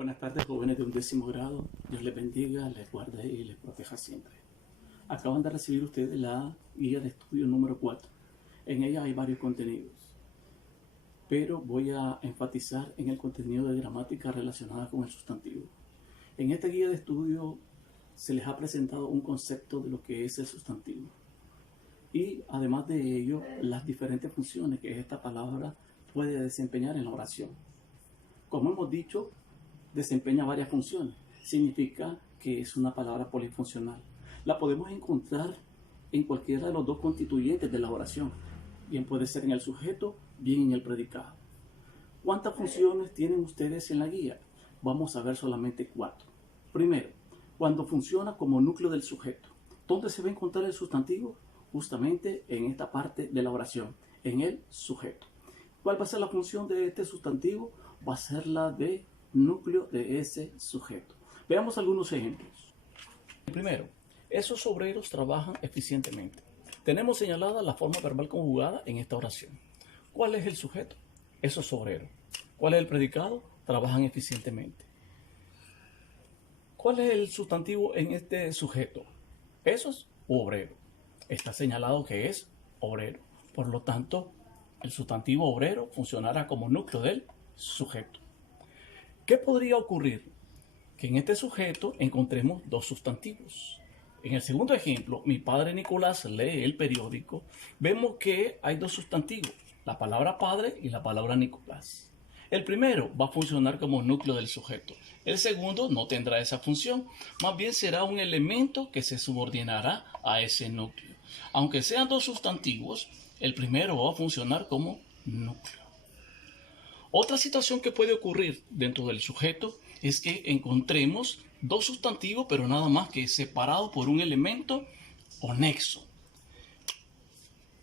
Buenas tardes, jóvenes de 11º grado. Dios les bendiga, les guarde y les proteja siempre. Acaban de recibir ustedes la guía de estudio número 4. En ella hay varios contenidos, pero voy a enfatizar en el contenido de gramática relacionada con el sustantivo. En esta guía de estudio se les ha presentado un concepto de lo que es el sustantivo. Y además de ello, las diferentes funciones que esta palabra puede desempeñar en la oración. Como hemos dicho, desempeña varias funciones. Significa que es una palabra polifuncional. La podemos encontrar en cualquiera de los dos constituyentes de la oración. Bien puede ser en el sujeto, bien en el predicado. ¿Cuántas funciones tienen ustedes en la guía? Vamos a ver solamente 4. Primero, cuando funciona como núcleo del sujeto. ¿Dónde se va a encontrar el sustantivo? Justamente en esta parte de la oración, en el sujeto. ¿Cuál va a ser la función de este sustantivo? Va a ser la de núcleo de ese sujeto. Veamos algunos ejemplos. Primero, esos obreros trabajan eficientemente. Tenemos señalada la forma verbal conjugada en esta oración. ¿Cuál es el sujeto? Esos obreros. ¿Cuál es el predicado? Trabajan eficientemente. ¿Cuál es el sustantivo en este sujeto? Esos obreros. Está señalado que es obrero. Por lo tanto, el sustantivo obrero funcionará como núcleo del sujeto. ¿Qué podría ocurrir? Que en este sujeto encontremos dos sustantivos. En el segundo ejemplo, mi padre Nicolás lee el periódico. Vemos que hay dos sustantivos, la palabra padre y la palabra Nicolás. El primero va a funcionar como núcleo del sujeto. El segundo no tendrá esa función, más bien será un elemento que se subordinará a ese núcleo. Aunque sean dos sustantivos, el primero va a funcionar como núcleo. Otra situación que puede ocurrir dentro del sujeto es que encontremos dos sustantivos, pero nada más que separados por un elemento o nexo.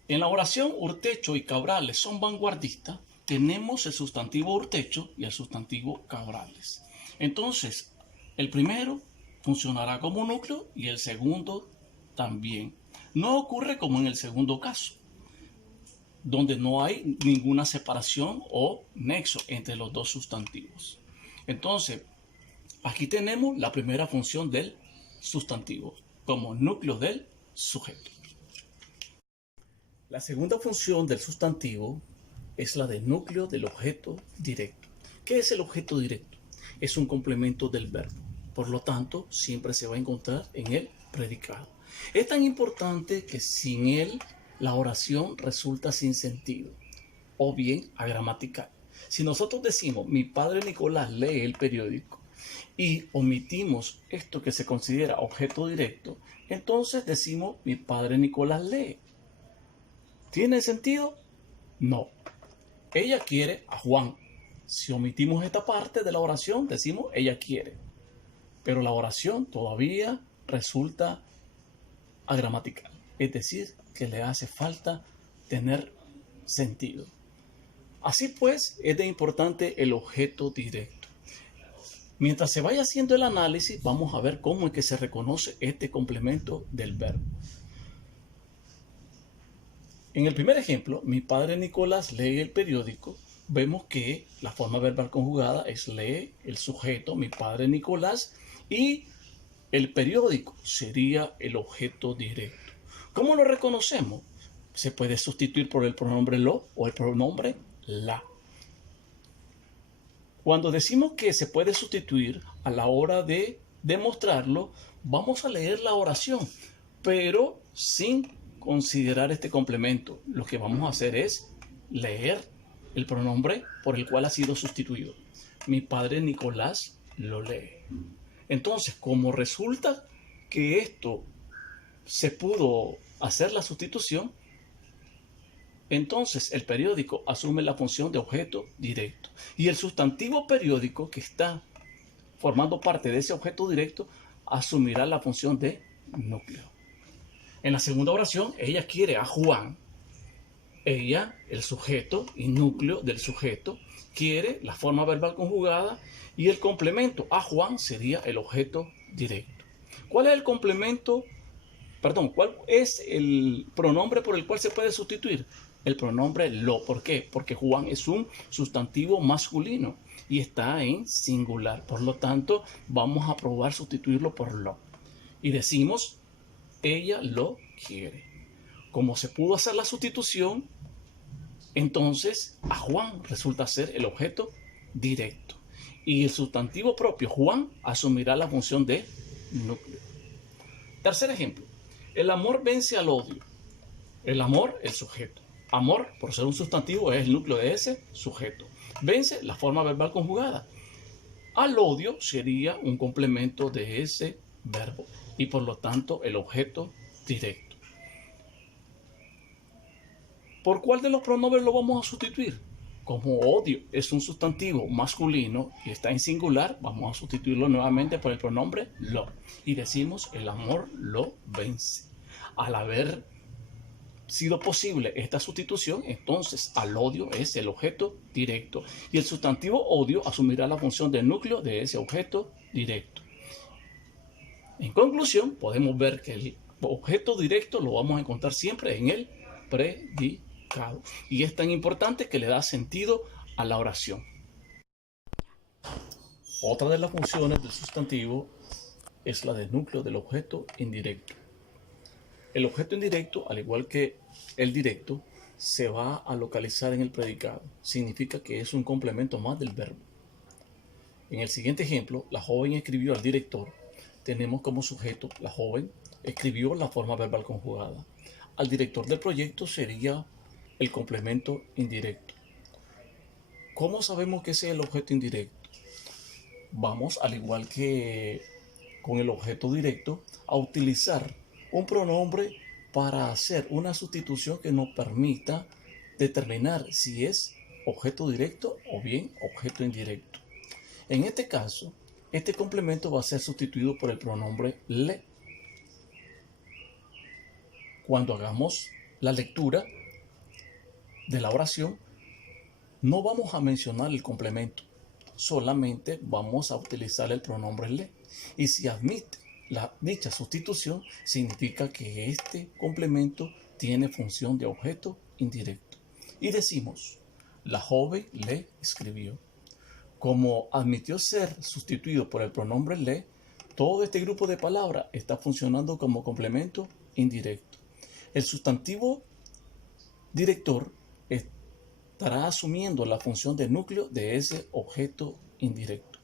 En la oración Urtecho y Cabrales son vanguardistas. Tenemos el sustantivo Urtecho y el sustantivo Cabrales. Entonces, el primero funcionará como núcleo y el segundo también. No ocurre como en el segundo caso, donde no hay ninguna separación o nexo entre los dos sustantivos. Entonces, aquí tenemos la primera función del sustantivo, como núcleo del sujeto. La segunda función del sustantivo es la de núcleo del objeto directo. ¿Qué es el objeto directo? Es un complemento del verbo. Por lo tanto, siempre se va a encontrar en el predicado. Es tan importante que sin él la oración resulta sin sentido o bien agramatical. Si nosotros decimos, mi padre Nicolás lee el periódico y omitimos esto que se considera objeto directo, entonces decimos, mi padre Nicolás lee. ¿Tiene sentido? No. Ella quiere a Juan. Si omitimos esta parte de la oración, decimos, ella quiere. Pero la oración todavía resulta agramatical. Es decir, que le hace falta tener sentido. Así pues, es de importante el objeto directo. Mientras se vaya haciendo el análisis, vamos a ver cómo es que se reconoce este complemento del verbo. En el primer ejemplo, mi padre Nicolás lee el periódico. Vemos que la forma verbal conjugada es lee, el sujeto, mi padre Nicolás, y el periódico sería el objeto directo. ¿Cómo lo reconocemos? Se puede sustituir por el pronombre lo o el pronombre la. Cuando decimos que se puede sustituir, a la hora de demostrarlo, vamos a leer la oración, pero sin considerar este complemento. Lo que vamos a hacer es leer el pronombre por el cual ha sido sustituido. Mi padre Nicolás lo lee. Entonces, como resulta que esto se pudo hacer la sustitución, entonces el periódico asume la función de objeto directo. Y el sustantivo periódico que está formando parte de ese objeto directo asumirá la función de núcleo. En la segunda oración, ella quiere a Juan. Ella, el sujeto y núcleo del sujeto, quiere la forma verbal conjugada y el complemento a Juan sería el objeto directo. ¿Cuál es el complemento? ¿Cuál es el pronombre por el cual se puede sustituir? El pronombre lo. ¿Por qué? Porque Juan es un sustantivo masculino y está en singular. Por lo tanto, vamos a probar sustituirlo por lo. Y decimos, ella lo quiere. Como se pudo hacer la sustitución, entonces a Juan resulta ser el objeto directo. Y el sustantivo propio, Juan, asumirá la función de núcleo. Tercer ejemplo. El amor vence al odio. El amor, el sujeto. Amor, por ser un sustantivo, es el núcleo de ese sujeto. Vence, la forma verbal conjugada. Al odio sería un complemento de ese verbo y por lo tanto el objeto directo. ¿Por cuál de los pronombres lo vamos a sustituir? Como odio es un sustantivo masculino y está en singular, vamos a sustituirlo nuevamente por el pronombre lo. Y decimos, el amor lo vence. Al haber sido posible esta sustitución, entonces al odio es el objeto directo. Y el sustantivo odio asumirá la función de núcleo de ese objeto directo. En conclusión, podemos ver que el objeto directo lo vamos a encontrar siempre en el predicado. Y es tan importante que le da sentido a la oración. Otra de las funciones del sustantivo es la de núcleo del objeto indirecto. El objeto indirecto, al igual que el directo, se va a localizar en el predicado. Significa que es un complemento más del verbo. En el siguiente ejemplo, la joven escribió al director. Tenemos como sujeto, la joven escribió la forma verbal conjugada. Al director del proyecto sería el complemento indirecto. ¿Cómo sabemos que ese es el objeto indirecto? Vamos, al igual que con el objeto directo, a utilizar un pronombre para hacer una sustitución que nos permita determinar si es objeto directo o bien objeto indirecto. En este caso, este complemento va a ser sustituido por el pronombre le. Cuando hagamos la lectura de la oración, no vamos a mencionar el complemento, solamente vamos a utilizar el pronombre le. Y si admite dicha sustitución, significa que este complemento tiene función de objeto indirecto. Y decimos, la joven le escribió. Como admitió ser sustituido por el pronombre le, todo este grupo de palabras está funcionando como complemento indirecto. El sustantivo director estará asumiendo la función de núcleo de ese objeto indirecto.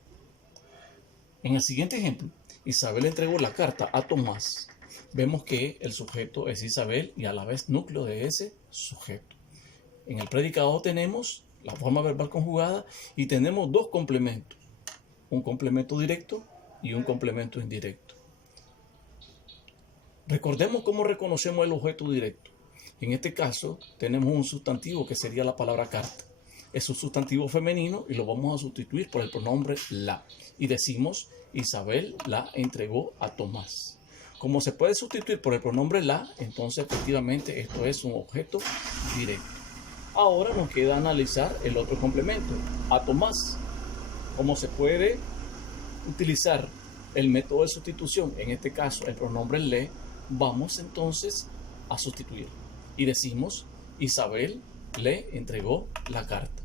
En el siguiente ejemplo, Isabel entregó la carta a Tomás. Vemos que el sujeto es Isabel y a la vez núcleo de ese sujeto. En el predicado tenemos la forma verbal conjugada y tenemos dos complementos. Un complemento directo y un complemento indirecto. Recordemos cómo reconocemos el objeto directo. En este caso tenemos un sustantivo que sería la palabra carta. Es un sustantivo femenino y lo vamos a sustituir por el pronombre la. Y decimos, Isabel la entregó a Tomás. Como se puede sustituir por el pronombre la, entonces efectivamente esto es un objeto directo. Ahora nos queda analizar el otro complemento, a Tomás. Como se puede utilizar el método de sustitución, en este caso el pronombre le, vamos entonces a sustituir. Y decimos, Isabel le entregó la carta.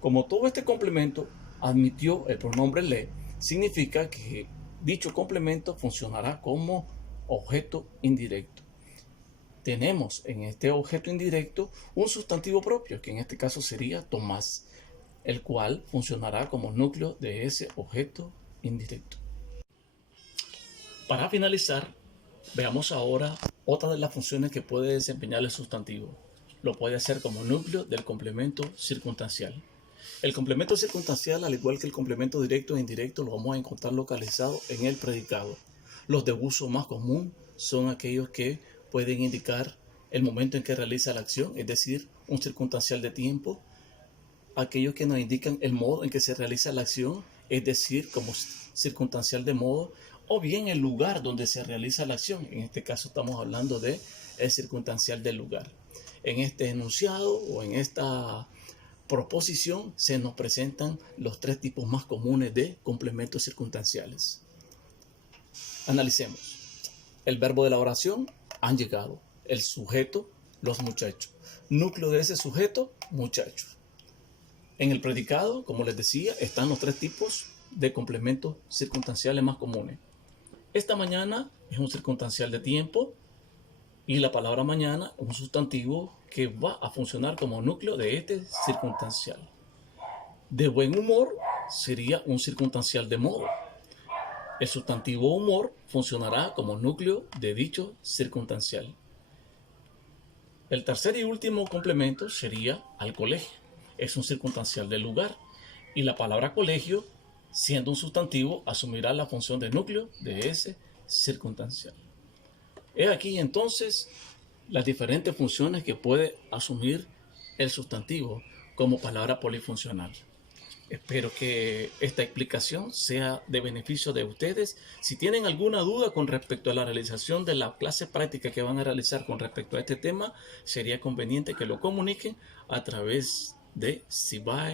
Como todo este complemento admitió el pronombre le, significa que dicho complemento funcionará como objeto indirecto. Tenemos en este objeto indirecto un sustantivo propio, que en este caso sería Tomás, el cual funcionará como núcleo de ese objeto indirecto. Para finalizar, veamos ahora otra de las funciones que puede desempeñar el sustantivo. Lo puede hacer como núcleo del complemento circunstancial. El complemento circunstancial, al igual que el complemento directo e indirecto, lo vamos a encontrar localizado en el predicado. Los de uso más común son aquellos que pueden indicar el momento en que realiza la acción, es decir, un circunstancial de tiempo. Aquellos que nos indican el modo en que se realiza la acción, es decir, como circunstancial de modo, o bien el lugar donde se realiza la acción. En este caso estamos hablando de el circunstancial del lugar. En este enunciado o en esta proposición se nos presentan los tres tipos más comunes de complementos circunstanciales. Analicemos. El verbo de la oración, han llegado. El sujeto, los muchachos. Núcleo de ese sujeto, muchachos. En el predicado, como les decía, están los 3 tipos de complementos circunstanciales más comunes. Esta mañana es un circunstancial de tiempo y la palabra mañana es un sustantivo que va a funcionar como núcleo de este circunstancial. De buen humor sería un circunstancial de modo. El sustantivo humor funcionará como núcleo de dicho circunstancial. El tercer y último complemento sería al colegio. Es un circunstancial de lugar y la palabra colegio, siendo un sustantivo, asumirá la función de núcleo de ese circunstancial. He aquí entonces las diferentes funciones que puede asumir el sustantivo como palabra polifuncional. Espero que esta explicación sea de beneficio de ustedes. Si tienen alguna duda con respecto a la realización de la clase práctica que van a realizar con respecto a este tema, sería conveniente que lo comuniquen a través de Sibai.